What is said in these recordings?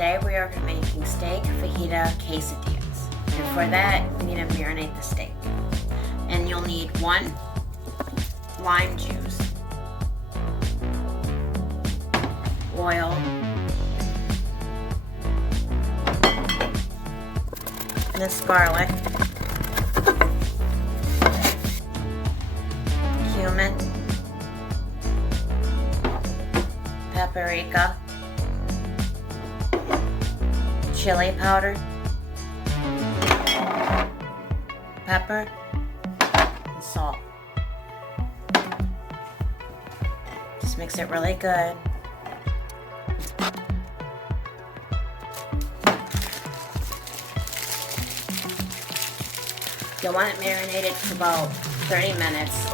Today we are making steak fajita quesadillas. And for that, we need to marinate the steak. And you'll need 1 lime juice, oil, this garlic, cumin, paprika, chili powder, pepper, and salt. Just mix it really good. You'll want it marinated for about 30 minutes.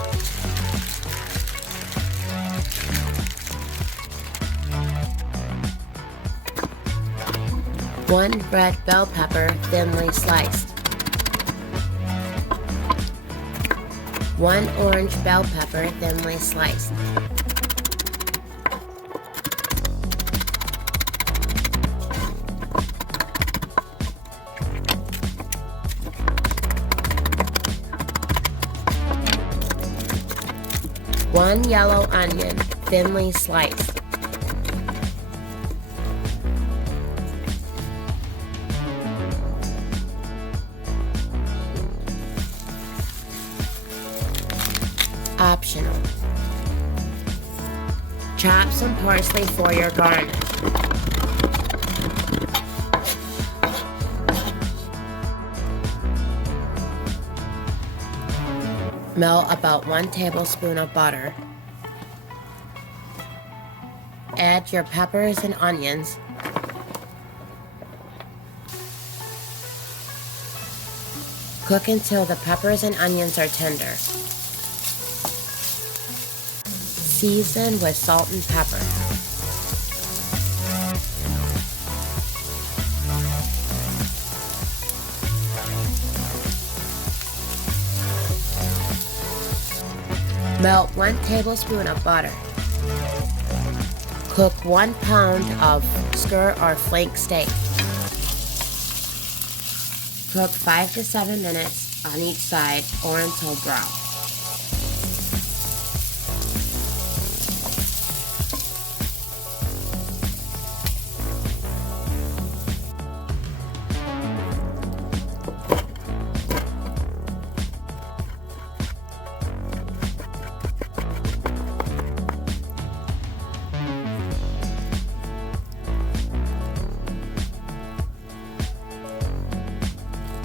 One red bell pepper thinly sliced. 1 orange bell pepper thinly sliced. 1 yellow onion thinly sliced. Optional. Chop some parsley for your garnish. Melt about 1 tablespoon of butter. Add your peppers and onions. Cook until the peppers and onions are tender. Season with salt and pepper. Melt 1 tablespoon of butter. Cook 1 pound of skirt or flank steak. Cook 5 to 7 minutes on each side or until brown.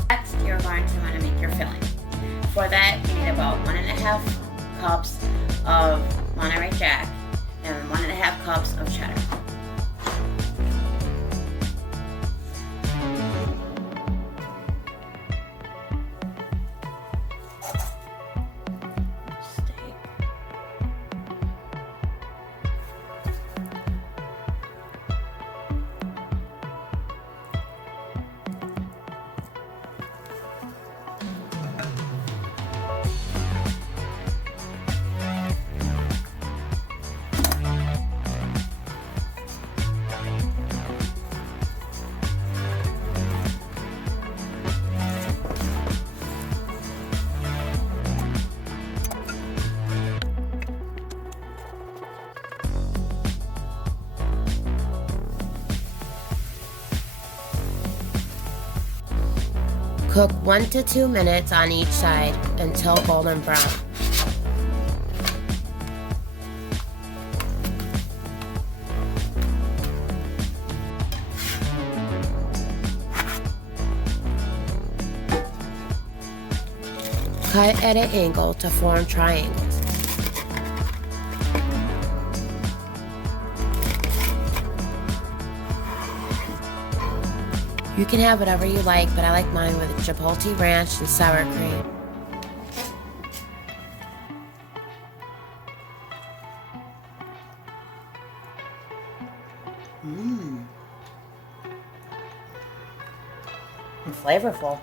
Next, you're going to want to make your filling. For that, you need about 1.5 cups of Monterey Jack and 1.5 cups of cheddar. Cook 1 to 2 minutes on each side until golden brown. Cut at an angle to form triangles. You can have whatever you like, but I like mine with chipotle ranch and sour cream. And flavorful.